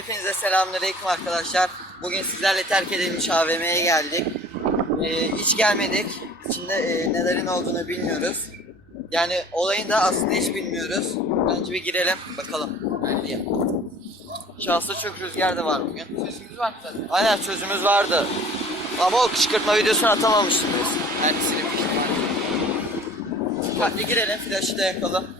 Hepinize selamünaleyküm arkadaşlar. Bugün sizlerle terk edilmiş AVM'ye geldik. Ee, hiç gelmedik. İçinde e, nelerin olduğunu bilmiyoruz. Yani olayını da aslında hiç bilmiyoruz. Bence bir girelim bakalım. Hadi. Şanslı çok rüzgar da var bugün. Sözümüz var zaten. Aynen sözümüz vardı. Ama o kışkırtma videosunu atamamıştık biz. Yani silinmişti. Hadi girelim flaşı da yakalım.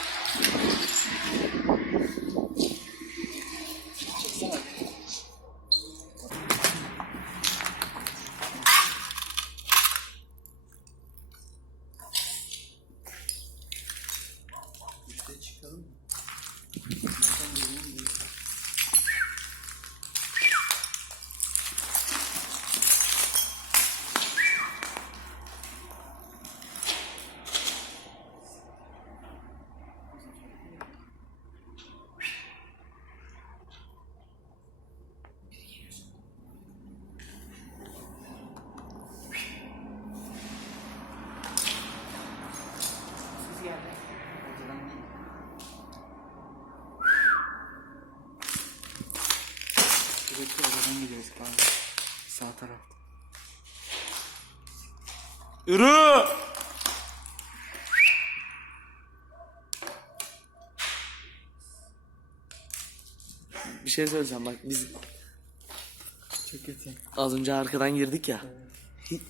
Sürekli oradan gidiyoruz kanka. Sağ tarafta. Yürü! Bir şey söyleyeceğim bak biz Çok kötü. az önce arkadan girdik ya. Hi-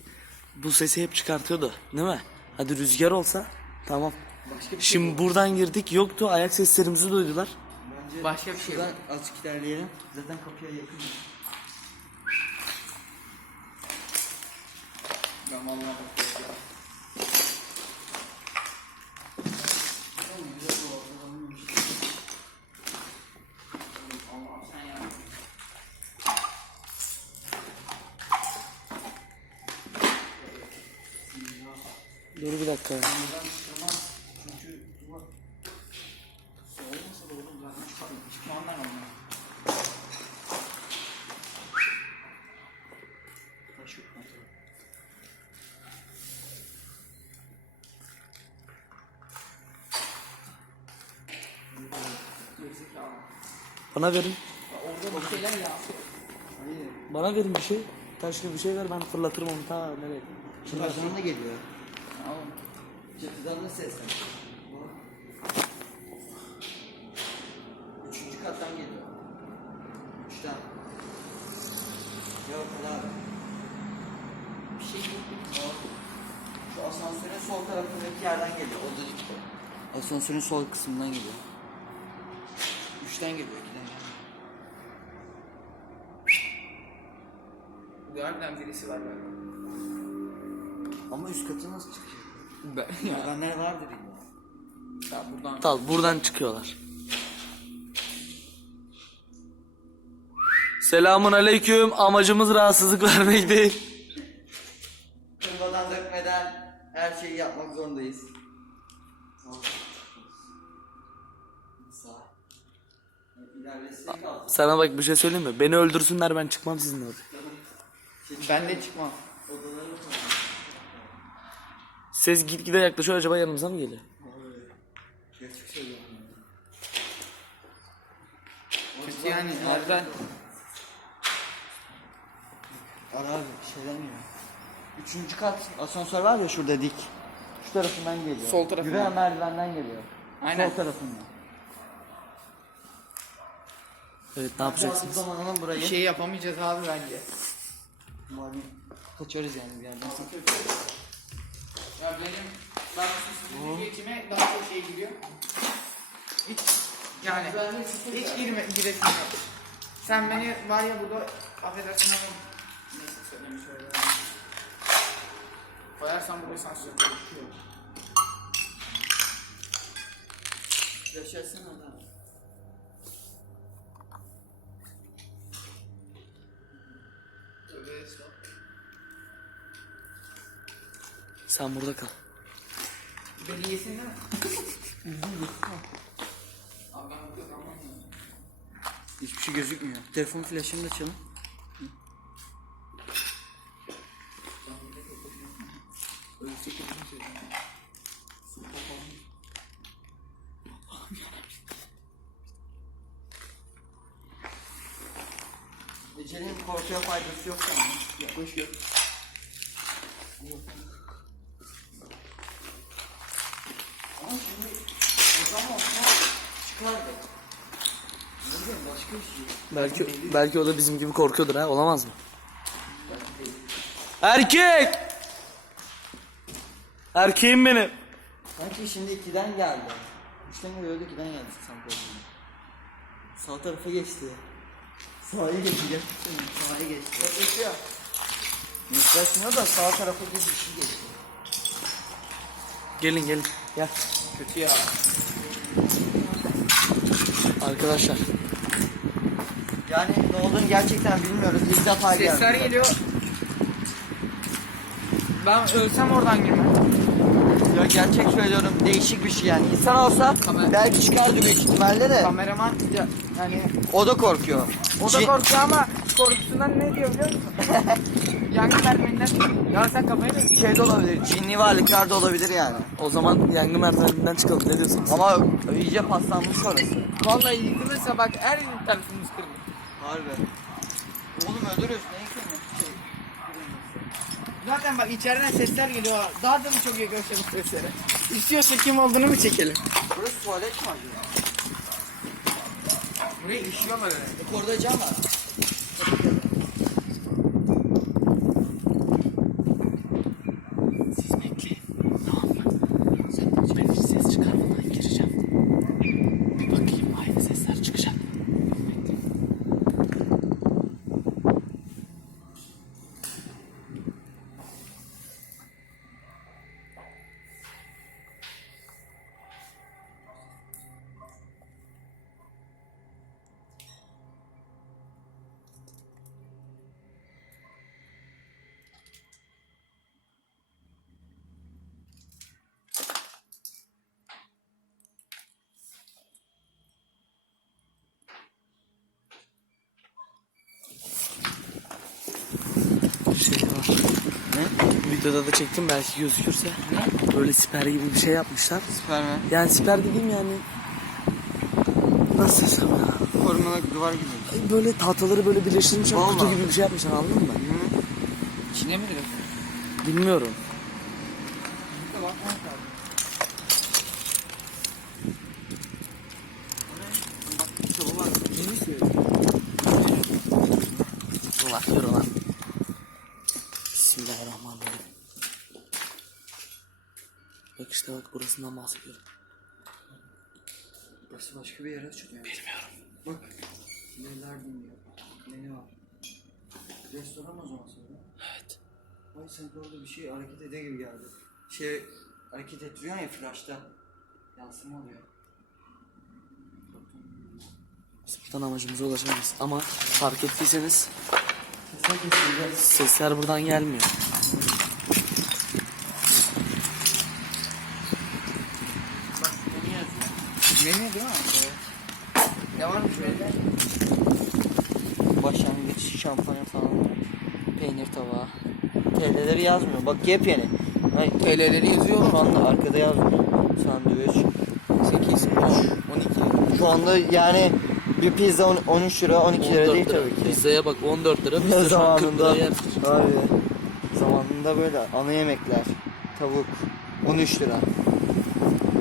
Bu sesi hep çıkartıyordu değil mi? Hadi rüzgar olsa tamam. Başka bir Şimdi buradan girdik yoktu ayak seslerimizi duydular. Bence Başka bir şey Şuradan azıcık ilerleyelim. Zaten kapıya yakın. Ben vallahi bakıyorum. Dur bir dakika. Olmasa da oğlum zaten çıkarım. Çıkmanlar olmaz. Taş yok lan. Gerizekalı. Bana verin. Ya Orada bir şeyler ya. Bana verin bir şey. Taş gibi bir şey ver ben fırlatırım onu ta nereye. Şuradan da geliyor. Oğlum. Çatıdan da. Üçüncü kattan geliyor. Üçten. Yok abi. Bir şey yok. Şu asansörün sol tarafındaki yerden geliyor. O da. Asansörün sol kısmından geliyor. Üçten geliyor, geliyor. Harbiden birisi var galiba. Ama üst katı nasıl çıkacak? Ben, ya, Merdivenler vardır illa. ya buradan Tal buradan çıkıyorlar. Selamun aleyküm. Amacımız rahatsızlık vermek değil. Kırmadan dökmeden her şeyi yapmak zorundayız. Sana bak bir şey söyleyeyim mi? Beni öldürsünler ben çıkmam sizinle oraya. Ben de çıkmam. Odaları Ses gitgide yaklaşıyor acaba yanımıza mı geliyor? Kötü yani. Harbiden. Ara abi şeyden geliyor. Üçüncü kat asansör var ya şurada dik. Şu tarafından geliyor. Sol tarafından. Güven merdivenden geliyor. Aynen. Sol tarafından. Evet ne yapacaksınız? Zamanının burayı. Bir şey yapamayacağız abi bence. Malum kaçarız yani bir yerden. Ya benim bak sizin geçime daha çok şey gidiyor. Hiç yani hiç girme giresim yok. Sen beni var ya burada affedersin ama neyse söyleyeyim şöyle. Koyarsan burayı sansür Yaşasın adam. Sen burada kal. Beni yesin değil mi? Hiçbir şey gözükmüyor. Telefon flaşını da çalın. Ölsek de bunu söyleyeyim. Ece'nin korkuya faydası yok sanırım. Yaklaş gör. Ama şimdi o zaman çıkardı. Ne bileyim başka bir şey. Belki belki o da bizim gibi korkuyordur ha olamaz mı? Erkek! Erkeğim benim. Sanki şimdi ikiden geldi. Üçten geliyordu ikiden geldi sanki. Sağ tarafa geçti. Sağa geçecek. Sağa geçti. Yaklaşıyor. Yaklaşmıyor da sağ tarafa geçişi geçti. Gelin gelin. Gel. Kötü ya. Arkadaşlar. Yani ne olduğunu gerçekten bilmiyoruz. İlk defa geldi. Sesler geliyor. Ben ölsem oradan girmem. Ya gerçek söylüyorum değişik bir şey yani. İnsan olsa Kamer- belki çıkardı büyük ihtimalle de Kameraman ya- yani o da korkuyor. o da Cin- korkuyor ama korkusundan ne diyor biliyor musun? Yangın merminden. Ya sen kafayı mı? şey de olabilir. Cinli varlıklar da olabilir yani. O zaman yangın merdiveninden çıkalım ne diyorsunuz? Ama iyice paslanmış orası. Vallahi yıkılırsa bak her tarafımız kırılır. Harbi. Oğlum öldürüyorsun. Ne yıkıyorsun? Zaten bak içeriden sesler geliyor. Daha da mı çok yaklaşalım seslere? İstiyorsun kim olduğunu mu çekelim? Burası tuvalet mi acaba? Buraya işiyor böyle. Bak orada cam var. Siz bekleyin. Tamam mı? Ben hiç ses çıkarmadan gireceğim. Bir bakayım aynı sesler çıkacak. Şey var. Ne? Videoda da çektim belki gözükürse. Böyle siper gibi bir şey yapmışlar. Süper mi? Yani siper dediğim yani nasıl desem ya? Korumalı duvar gibi. Böyle tahtaları böyle birleştirmişler kutu gibi bir şey yapmışlar anladın mı? İçine mi direkt? Bilmiyorum. Bakmak lazım. Bak çalı var. Ciddi söylüyorum. Allah yürü lan. Bismillahirrahmanirrahim. Bak işte bak burasından bahsediyorum. Burası başka bir yere açılıyor. Bilmiyorum. Bak. Neler dinliyor. Menü var. Restoran o zaman sonra. Evet. Ay sanki orada bir şey hareket ediyor gibi geldi. Şey hareket ettiriyorsun ya flashta. Yansıma oluyor. Biz buradan amacımıza ulaşamayız. Ama fark ettiyseniz sesler buradan gelmiyor. Bak menü yazıyor. Menü değil mi? Ne varmış öyle? Şampanya falan. Peynir tabağı. TL'leri yazmıyor. Bak yepyeni. Ay, TL'leri yazıyor şu anda arkada yazmıyor. Sandviç. 8, 10, 12. Şu anda yani bir pizza on- 13 lira 12 lira 14 değil lira. tabii ki. Pizzaya bak 14 lira. Pizza şu an 40 zamanında liraya yer. abi zamanında böyle ana yemekler tavuk 13 lira.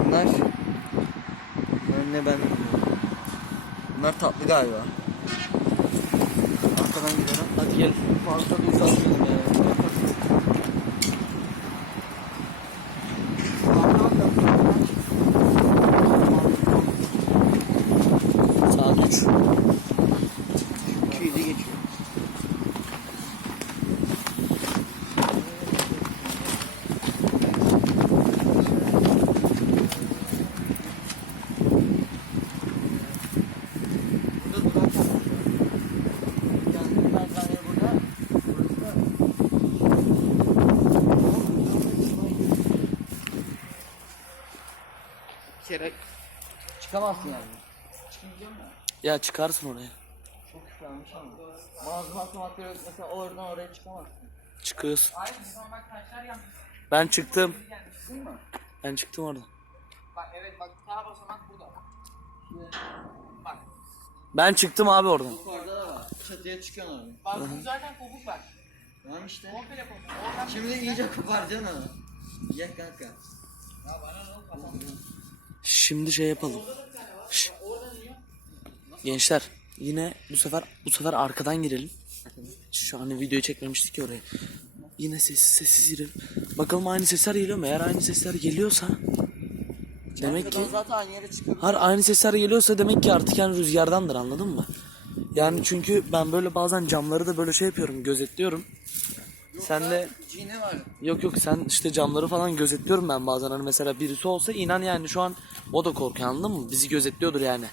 Bunlar bunlar ne ben. Bunlar tatlı galiba. Arkadan gidelim. Hadi gel. Fazla da uzatmayalım ya. Saat 3. Köyde geçiyor. Burada durak var. Yani merdivene burada. Burası da Bir kere Çıkamazsın yani. çıkmayacağım ya. Ya çıkarsın oraya. Çok güzelmiş ama. Bazı matematikler mesela oradan oraya çıkamazsın. Çıkıyorsun. Hayır, zaman bak taşlar yanmış. Ben çıktım. Çıktın mı? Ben çıktım oradan. Bak evet bak sağ basamak burada. Bak. Ben çıktım abi oradan. Yukarıda da var. Çatıya çıkıyorsun abi. Bak bu zaten kopuk var. Tamam işte. Komple kopuk. Oradan Şimdi iyice koparacaksın onu. Gel kanka. Ya bana ne oldu? Şimdi şey yapalım. Şş. Gençler yine bu sefer bu sefer arkadan girelim. Şu an videoyu çekmemiştik ya oraya. Yine sessiz sessiz girelim. Bakalım aynı sesler geliyor mu? Eğer aynı sesler geliyorsa demek ki zaten aynı yere aynı sesler geliyorsa demek ki artık yani rüzgardandır anladın mı? Yani çünkü ben böyle bazen camları da böyle şey yapıyorum gözetliyorum. Sen de Cini var. yok yok sen işte camları falan gözetliyorum ben bazen hani mesela birisi olsa inan yani şu an o da korkuyor anladın mı? Bizi gözetliyordur yani.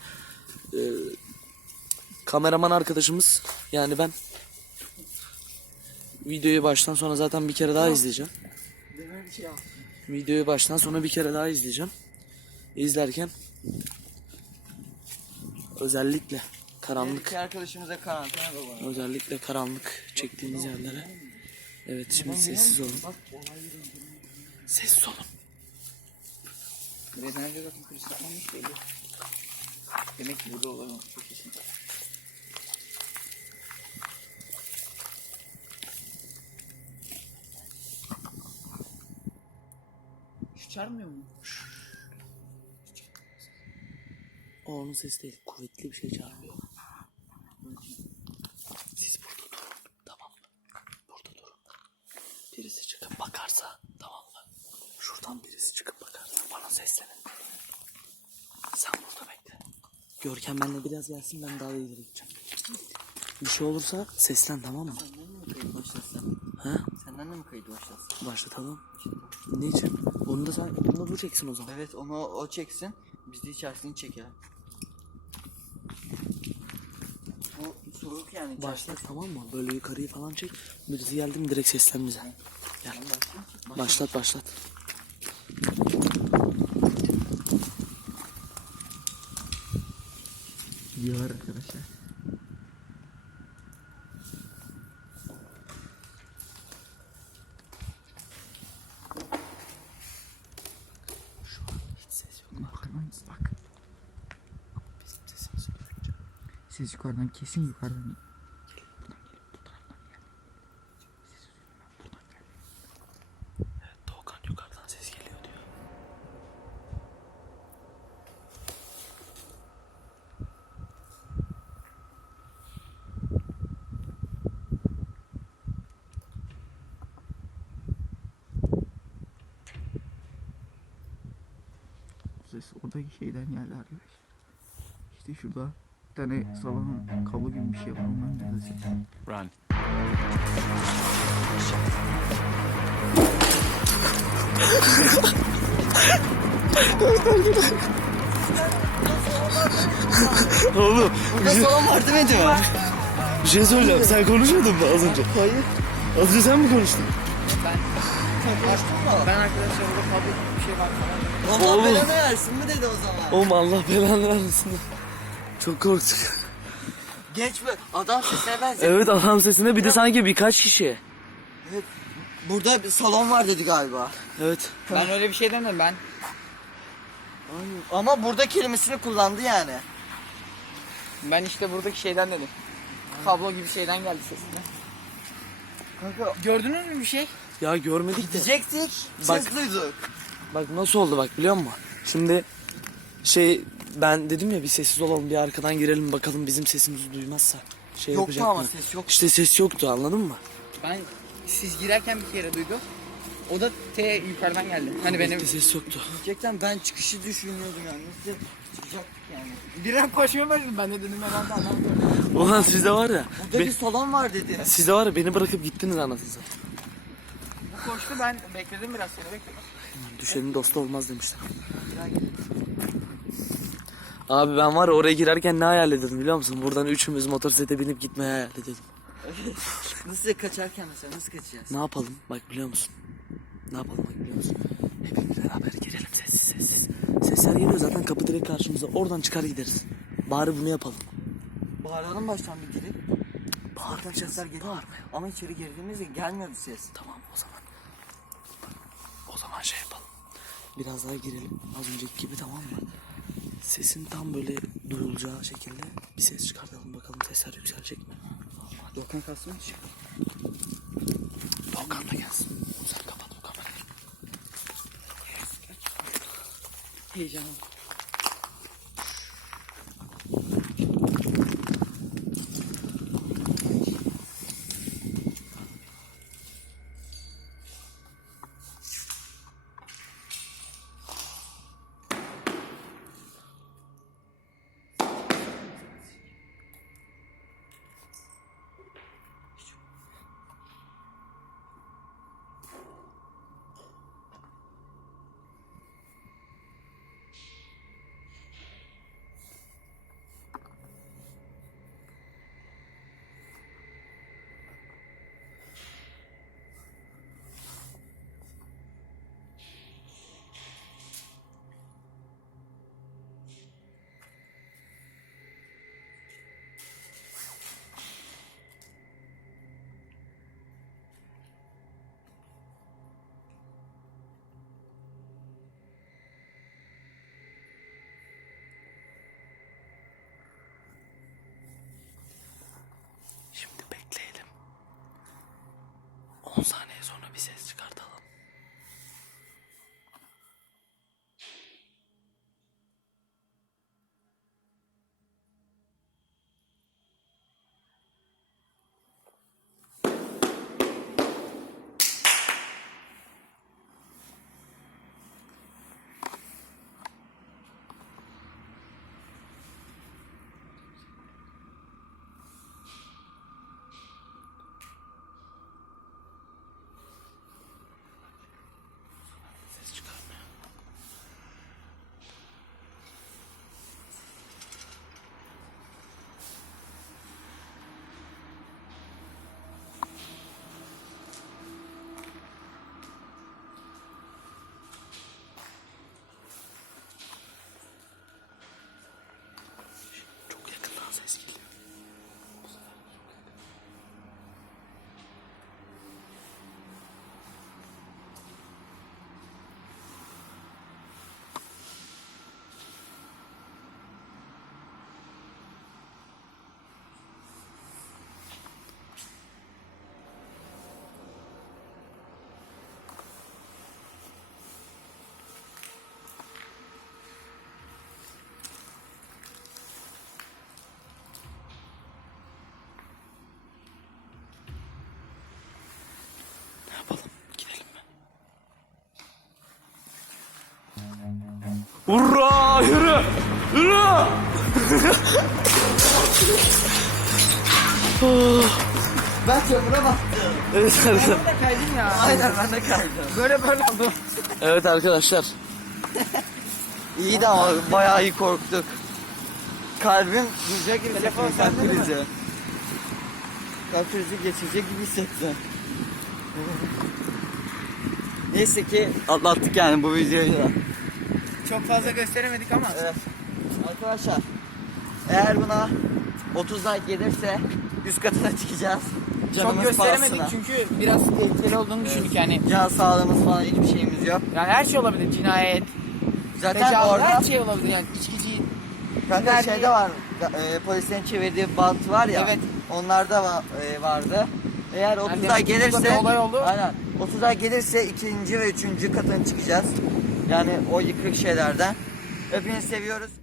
Ee, kameraman arkadaşımız yani ben videoyu baştan sona zaten bir kere daha izleyeceğim. Videoyu baştan sona bir kere daha izleyeceğim. İzlerken özellikle karanlık İki arkadaşımıza karantina özellikle karanlık çektiğimiz yerlere. Evet şimdi sessiz olun. Sessiz olun. Nedence zaten polis yapmamış belli. Demek ki burada olay olmuş çok kesin. Şu çağırmıyor mu? O onun sesi değil. Kuvvetli bir şey çağırıyor. Siz burada durun. Tamam mı? Burada durun. Birisi çıkıp bakarsa tamam mı? Şuradan birisi çıkıp bakarsa bana seslenin. Sen burada bekle. Görkem benimle biraz gelsin ben daha ileri gideceğim. Bir şey olursa seslen tamam mı? Senden de mi kayıt başlasın? Ha? Senden de mi kayıt başlasın? Başlatalım. Ne için? Bunu da sen, bunu da çeksin o zaman. Evet onu o çeksin. Biz de içerisini çeker. Bu soğuk yani. içerisi. Başla tamam mı? Böyle yukarıyı falan çek. Birisi geldi mi direkt seslen bize. Gel. Başlat başlat. Gidiyorlar arkadaşlar. Şu an hiç yukarıdan kesin yukarıdan. Evet Doğukan yukarıdan ses geliyor diyor. Ses oradaki şeyden geldi arkadaşlar. İşte şurada bir tane salonun kablo gibi bir şey var ondan geldi ses. Run. Oğlum Burada salon var demedi mi? bir şey söyleyeceğim. Sen konuşmadın mı az önce? Hayır. Az önce sen mi konuştun? Konuştun mu? Ben arkadaşlar orada kablo gibi bir şey var falan. Allah Oğlum. belanı versin mi dedi o zaman? Oğlum Allah belanı versin. Çok korktuk. Genç mi? Adam sesine benziyor. Evet adam sesinde bir de sanki birkaç kişi. Burada bir salon var dedi galiba. Evet. Ben öyle bir şey demedim ben. Ama burada kelimesini kullandı yani. Ben işte buradaki şeyden dedim. Kablo gibi şeyden geldi sesine. Kanka Gördünüz mü bir şey? Ya görmedik de. diyecektik. Bak. Ses duyduk. Bak nasıl oldu bak biliyor musun? Şimdi şey ben dedim ya bir sessiz olalım bir arkadan girelim bakalım bizim sesimizi duymazsa şey Yoktu yapacak ama mı? ses yok. İşte ses yoktu anladın mı? Ben siz girerken bir kere duydum. O da T yukarıdan geldi. Hani benim İşte ses yoktu. Diyecekten ben çıkışı düşünüyordum yani. Nasıl çıkacaktık yani. birer koşuyor başladım. Ben de dedim herhalde adam gördüm. Ulan sizde var ya. Burada be- bir salon var dedi. sizde var ya beni bırakıp gittiniz anasını satayım. Bu koştu ben bekledim biraz seni bekledim. Düşenin dostu olmaz demişler. Abi ben var ya oraya girerken ne hayal ediyordum biliyor musun? Buradan üçümüz motosiklete binip gitmeyi hayal ediyordum. Nasıl kaçarken mesela nasıl kaçacağız? Ne yapalım bak biliyor musun? Ne yapalım bak biliyor musun? Hepimiz beraber girelim sessiz sessiz. Sesler geliyor zaten kapı direkt karşımıza. Oradan çıkar gideriz. Bari bunu yapalım. Bağıralım baştan bir girip. Zaten Bağırmayacağız. sesler geliyor. Bağırmayalım. Ama içeri girdiğimizde gelmiyordu ses. Tamam o zaman. Biraz daha girelim. Az önceki gibi tamam mı? Sesin tam böyle duyulacağı şekilde bir ses çıkartalım bakalım sesler yükselecek mi? Dokan kasma çık. Doğukan da gelsin. Sen kapat bu kamerayı. Heyecanım. Şimdi bekleyelim. 10 saniye sonra bir ses çıkartalım. Hurra! Yürü! Yürü! Ben kömüre baktım. Evet arkadaşlar. Ben de kaydım ya. Aynen ben de kaydım. Böyle böyle oldu. Evet arkadaşlar. İyiydi ama bayağı iyi korktuk. Kalbim duracak gibi Telefon sende mi? krizi. Kalp krizi geçirecek gibi hissettim. Neyse ki atlattık yani bu videoyu da. Çok fazla gösteremedik ama. Evet. Arkadaşlar eğer buna 30 like gelirse üst katına çıkacağız. Çok Canımız gösteremedik pahasına. çünkü biraz tehlikeli olduğunu düşündük yani. Can sağlığımız falan hiçbir şeyimiz yok. Yani her şey olabilir. Cinayet, Zaten tecavüz, orada her şey olabilir yani. İçkici. kanka Verdiği- şeyde var. E, polisin çevirdiği bant var ya. Evet. Onlarda va- e, vardı. Eğer 30 demek ay ki burada gelirse olay oldu. Aynen. 30 ay gelirse ikinci ve üçüncü katına çıkacağız. Yani o yıkık şeylerden. Hepinizi seviyoruz.